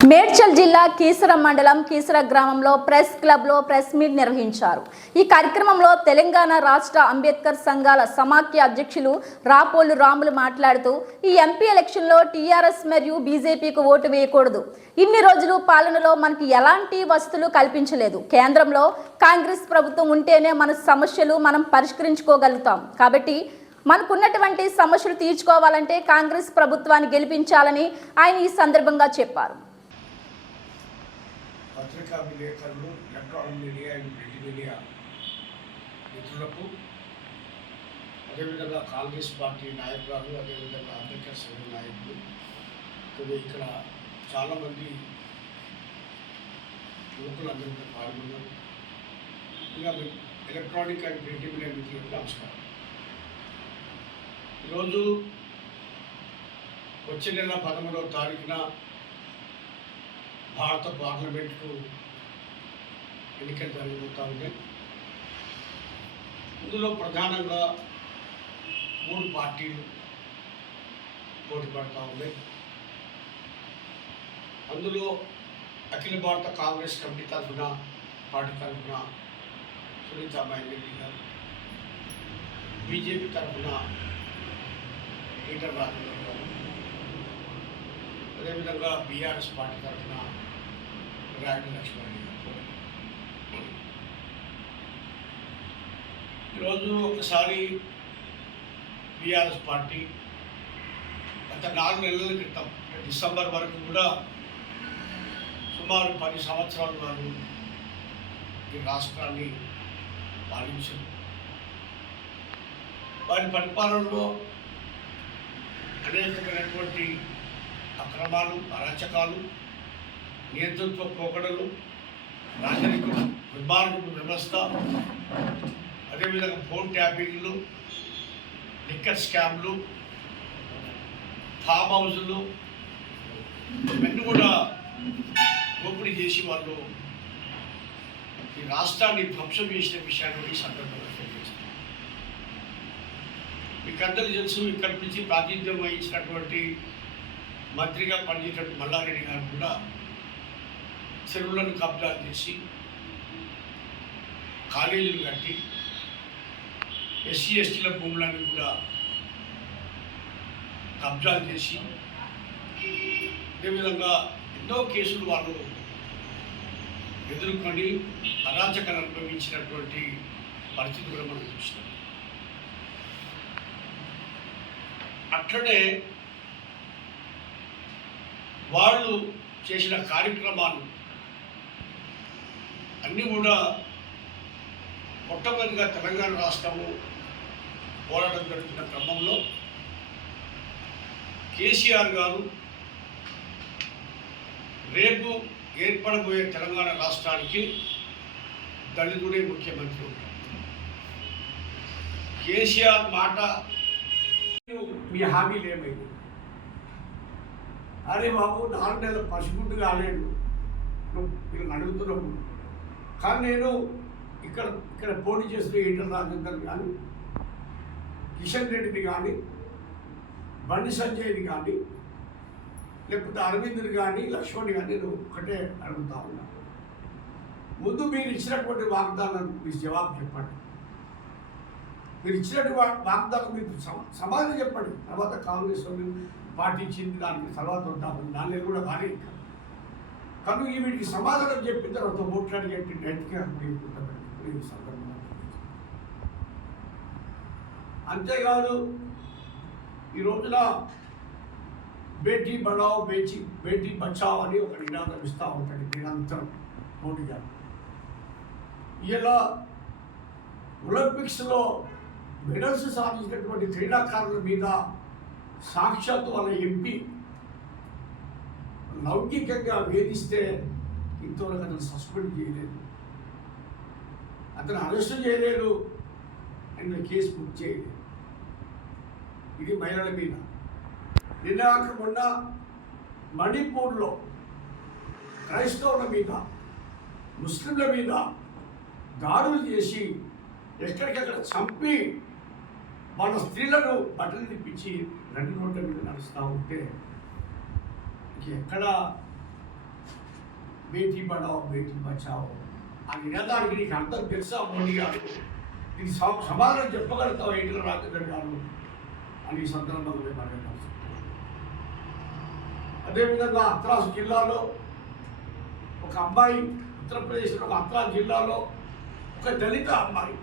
మేడ్చల్ జిల్లా కీసర మండలం కీసర గ్రామంలో ప్రెస్ క్లబ్లో ప్రెస్ మీట్ నిర్వహించారు. ఈ కార్యక్రమంలో తెలంగాణ రాష్ట్ర అంబేద్కర్ సంఘాల సమాఖ్య అధ్యక్షులు రాపోలు రాములు మాట్లాడుతూ ఈ ఎంపీ ఎలక్షన్లో టీఆర్ఎస్ మరియు బీజేపీకి ఓటు వేయకూడదు. ఇన్ని రోజులు పాలనలో మనకి ఎలాంటి వసతులు కల్పించలేదు. కేంద్రంలో కాంగ్రెస్ ప్రభుత్వం ఉంటేనే మన సమస్యలు మనం పరిష్కరించుకోగలుగుతాం. కాబట్టి మనకున్నటువంటి సమస్యలు తీర్చుకోవాలంటే కాంగ్రెస్ ప్రభుత్వాన్ని గెలిపించాలని ఆయన ఈ సందర్భంగా చెప్పారు. పత్రికా విలేకరులు electronic media and print media మిత్రులకు అదేవిధంగా కాంగ్రెస్ పార్టీ నాయకురాలు అదేవిధంగా అంబేద్కర్ సంఘ నాయకులు ఇప్పుడు ఇక్కడ చాలామంది యువకులు అందరూ పాల్గొన్నారు. ఇంకా ఎలక్ట్రానిక్ అండ్ ప్రింట్ మీడియా మిత్రులకు నమస్కారం. ఈరోజు వచ్చే నెల పదమూడవ తారీఖున భారత పార్లమెంట్కు ఎన్నికలు జరగబోతా ఉన్నాయి ఇందులో ప్రధానంగా మూడు పార్టీలు పోటీ పడతా ఉన్నాయి అందులో అఖిల భారత కాంగ్రెస్ కమిటీ తరఫున పార్టీ తరఫున సునీతాబాయి రెడ్డి గారు బీజేపీ తరఫున ఈటర్ రాజేంద్ర గారు అదేవిధంగా బీఆర్ఎస్ పార్టీ తరఫున రాయుడు లక్ష్మణ్ ఈరోజు ఒకసారి బీఆర్ఎస్ పార్టీ గత నాలుగు నెలల క్రితం డిసెంబర్ వరకు కూడా సుమారు పది సంవత్సరాల వారు ఈ రాష్ట్రాన్ని పాలించారు. వారి పరిపాలనలో అనేకమైనటువంటి అక్రమాలు అరాచకాలు నియంతృత్వ పోకడలు రాజరికం దుర్మార్గపు వ్యవస్థ అదేవిధంగా ఫోన్ ట్యాపింగ్లు లిక్కర్ స్కామ్లు ఫామ్ హౌజులు ఇవన్నీ కూడా దోపిడీ చేసి వాళ్ళు ఈ రాష్ట్రాన్ని ధ్వంసం చేసిన విషయాన్ని ఈ సందర్భంగా తెలియజేస్తారు మీకు తెలుసు ఇక్కడి నుంచి ప్రాతినిధ్యం వహించినటువంటి మంత్రిగా పనిచేసినటువంటి మల్లారెడ్డి గారు కూడా చెరువులను కబ్జాలు చేసి కాలేజీలు కట్టి ఎస్సీ ఎస్టీల భూములను కూడా కబ్జాలు చేసి అదేవిధంగా ఎన్నో కేసులు వాళ్ళు ఎదుర్కొని అరాచకాలు అనుభవించినటువంటి పరిస్థితి కూడా మనం చూస్తాం అట్లనే వాళ్ళు చేసిన కార్యక్రమాలు అన్నీ కూడా మొట్టమొదటిగా తెలంగాణ రాష్ట్రము పోరాటం జరుగుతున్న క్రమంలో కేసీఆర్ గారు రేపు ఏర్పడబోయే తెలంగాణ రాష్ట్రానికి దళితుడే ముఖ్యమంత్రి ఉంటారు. కేసీఆర్ మాట మీ హామీలు ఏమైంది? అరే బాబు నాలుగు నెలల పసిగుడ్డు కాలేడు. నువ్వు అడుగుతున్నప్పుడు కానీ నేను ఇక్కడ ఇక్కడ పోటీ చేసిన ఈటల రాజేందర్ కానీ కిషన్ రెడ్డిని కానీ బండి సంజయ్ని కానీ లేకపోతే అరవింద్ని కానీ లక్ష్మణ్ కానీ నేను ఒక్కటే అడుగుతా ఉన్నాను ముందు మీరు ఇచ్చినటువంటి వాగ్దానానికి మీరు జవాబు చెప్పండి. మీరు ఇచ్చినటువంటి వా- వాగ్దానం మీకు సమాధానం చెప్పండి. తర్వాత కాంగ్రెస్ వాళ్ళు పాటించింది దానికి తర్వాత ఉంటాము. దాని కూడా బాగానే ఇంకా కనుక ఈ వీటికి సమాధానం చెప్పిన తర్వాత ఓట్లాడి చెప్పి నెట్గా ఇప్పుడు ఈ సందర్భంగా అంతేకాదు ఈ రోజున బేటీ బడావ్ బేచి బేటీ బచావ్ అని ఒక నినాదం ఇస్తూ ఉంటాడు నిరంతరం మోడీ గారు. ఇలా ఒలింపిక్స్లో మెడల్స్ సాధించినటువంటి క్రీడాకారుల మీద సాక్షాత్తు వాళ్ళ ఎంపీ లౌకికంగా వేధిస్తే ఇంతవరకు అతను సస్పెండ్ చేయలేదు. అతను అరెస్ట్ చేయలేదు ఆయన కేసు బుక్ చేయలేదు. ఇది మహిళల మీద. నిన్న కాక మొన్న మణిపూర్లో క్రైస్తవుల మీద ముస్లింల మీద దాడులు చేసి ఎక్కడికక్కడ చంపి వాళ్ళ స్త్రీలను బట్టలు తిప్పించి రెండు రోడ్ల మీద నడుస్తూ ఉంటే ఎక్కడ బేటీ పడావు బేటీ బచావో ఆ నినాదానికి నీకు అర్థం తెలుసా మోడీ గారు ఇది సమ- సమాధానం చెప్పగలుగుతావు ఈటల రాజేందర్ గారు అని ఈ సందర్భంగా మేము అడగడం అదేవిధంగా అత్రాస్ జిల్లాలో ఒక అమ్మాయి ఉత్తరప్రదేశ్లో ఒక అత్రాస్ జిల్లాలో ఒక దళిత అమ్మాయి